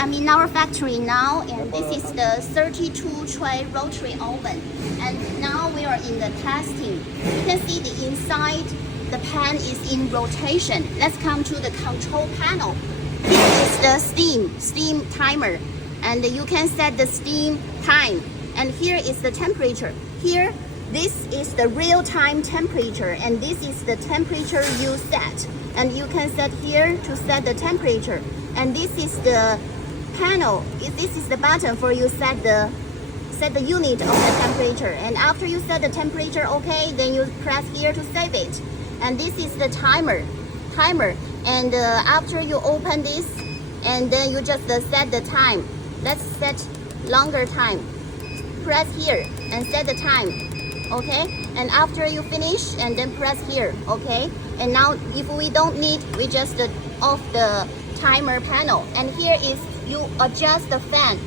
I'm in our factory now, and this is the 32 tray rotary oven. And now we are in the testing. You can see the inside, the pan is in rotation. Let's come to the control panel. Here is the steam timer, and you can set the steam time. And here is the temperature. Here, this is the real-time temperature, and this is the temperature you set. And you can set here to set the temperature. And this is the panel. This is the button for you set the unit of the temperature. And after you set the temperature, okay, then you press here to save it. And this is the timer. And after you open this, and then you just set the time. Let's set longer time. Press here and set the time. Okay, and after you finish, and then press here. Okay, and now if we don't need, we just off the timer panel. And here is you adjust the fan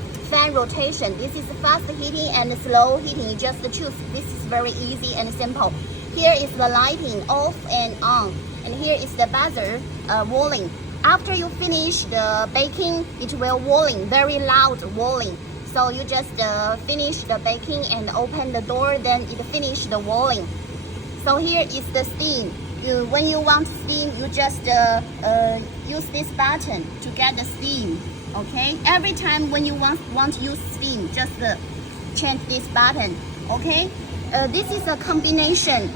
rotation. This is fast heating and slow heating. You just choose. This is very easy and simple. Here is the lighting off and on, and here is the buzzer whirling. After you finish the baking, it will whirling, very loud whirling. So you just finish the baking and open the door, then it finish the whirling. So here is the steam. When you want steam, you just use this button to get the steam. Okay. Every time when you want to use steam, just change this button. Okay. This is a combination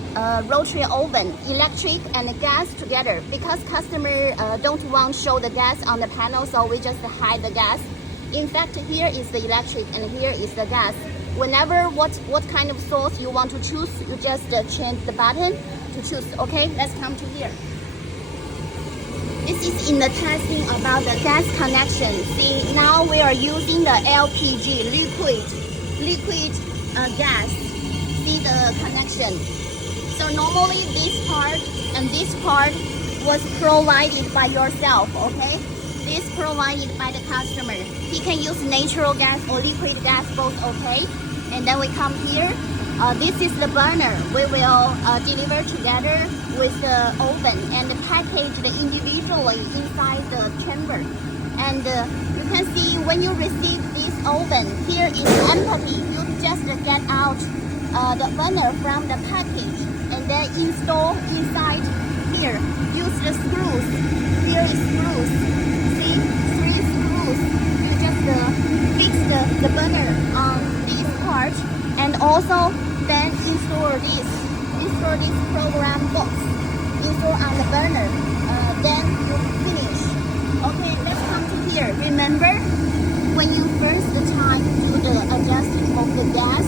rotary oven, electric and gas together. Because customer don't want to show the gas on the panel, so we just hide the gas. In fact, here is the electric and here is the gas. Whenever what kind of source you want to choose, you just change the button to choose. Okay, let's come to here. This is in the testing about the gas connection. See, now we are using the LPG, liquid gas. See the connection. So normally this part and this part was provided by yourself. Okay. This provided by the customer. He can use natural gas or liquid gas, both okay. And then we come here. This is the burner. We will deliver together with the oven and package the individually inside the chamber. And you can see when you receive this oven, here is empty. You just get out the burner from the package and then install inside here. Use the screws. Here is screws. Three screws. You just fix the burner on this part, and also then install this program box. Install on the burner. Then you finish. Okay, let's come to here. Remember, when you first time do the adjusting of the gas,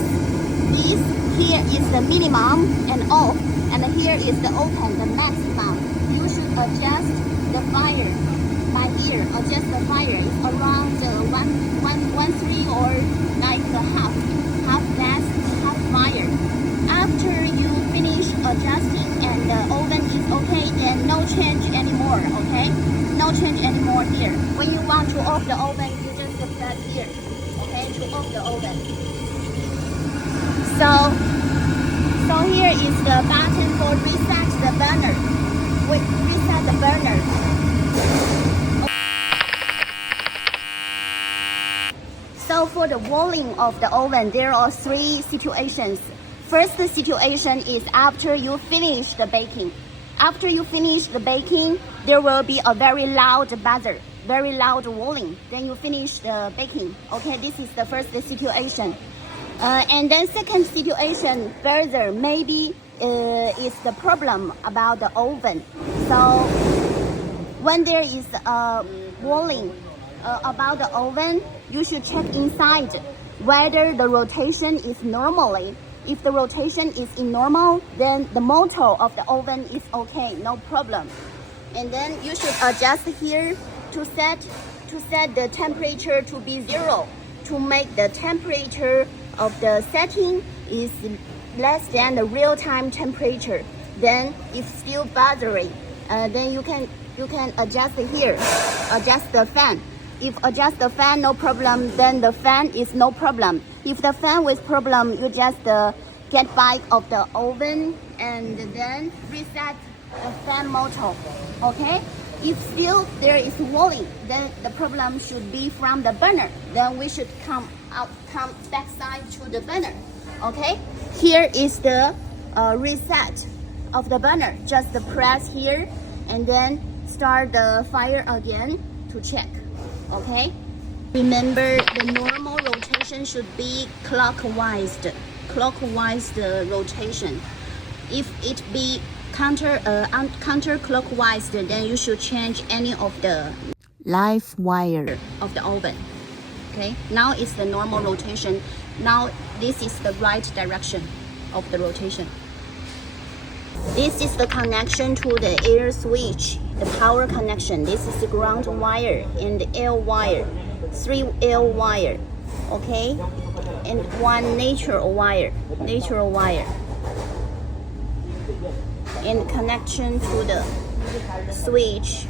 this here is the minimum and off, and here is the open, the maximum. You should adjust the fire. By here, adjust the fire. It's around 1.3 or like half gas, half fire. After you finish adjusting and the oven is okay, then no change anymore. Okay, no change anymore here. When you want to off the oven, you just press here. Okay, to off the oven. So here is the button for reset the burner. Reset the burner. So for the whirling of the oven, there are three situations. First situation is after you finish the baking. After you finish the baking, there will be a very loud buzzer, very loud whirling. Then you finish the baking. Okay, this is the first situation. And then second situation, further, maybe is the problem about the oven. So when there is a whirling about the oven, you should check inside whether the rotation is normally. If the rotation is normal, then the motor of the oven is okay, no problem. And then you should adjust here to set the temperature to be 0, to make the temperature of the setting is less than the real-time temperature. Then if still buzzing, then you can adjust here, adjust the fan. If adjust the fan no problem, then the fan is no problem. If the fan with problem, you just get back of the oven and then reset the fan motor. Okay, If still there is walling, then the problem should be from the burner. Then we should come backside to the burner. Okay, here is the reset of the burner. Just press here and then start the fire again to check. Okay, remember the normal rotation should be clockwise rotation. If it be counterclockwise, then you should change any of the live wire of the oven. Okay, now it's the normal rotation. Now this is the right direction of the rotation. This is the connection to the air switch, the power connection. This is the ground wire and the air wire, 3 air wire, okay, and 1 natural wire, and connection to the switch.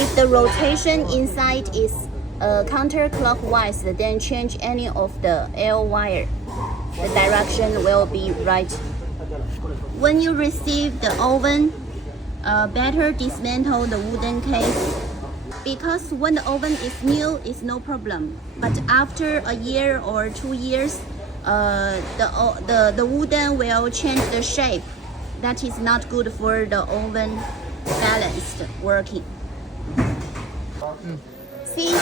If the rotation inside is counterclockwise, then change any of the air wire. The direction will be right. When you receive the oven, better dismantle the wooden case, because when the oven is new, it's no problem. But after a year or 2 years, the wooden will change the shape. That is not good for the oven balanced working. See,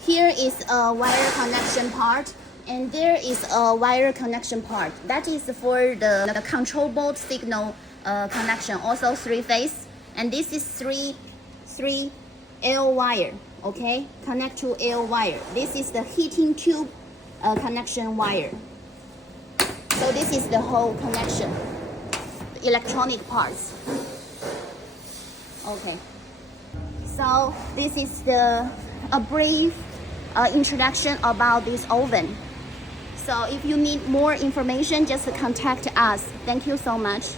here is a wire connection part, and there is a wire connection part. That is for the control board signal connection, also 3-phase. And this is three air wire, okay? Connect to air wire. This is the heating tube connection wire. So this is the whole connection, the electronic parts. Okay. So this is a brief introduction about this oven. So if you need more information, just contact us. Thank you so much.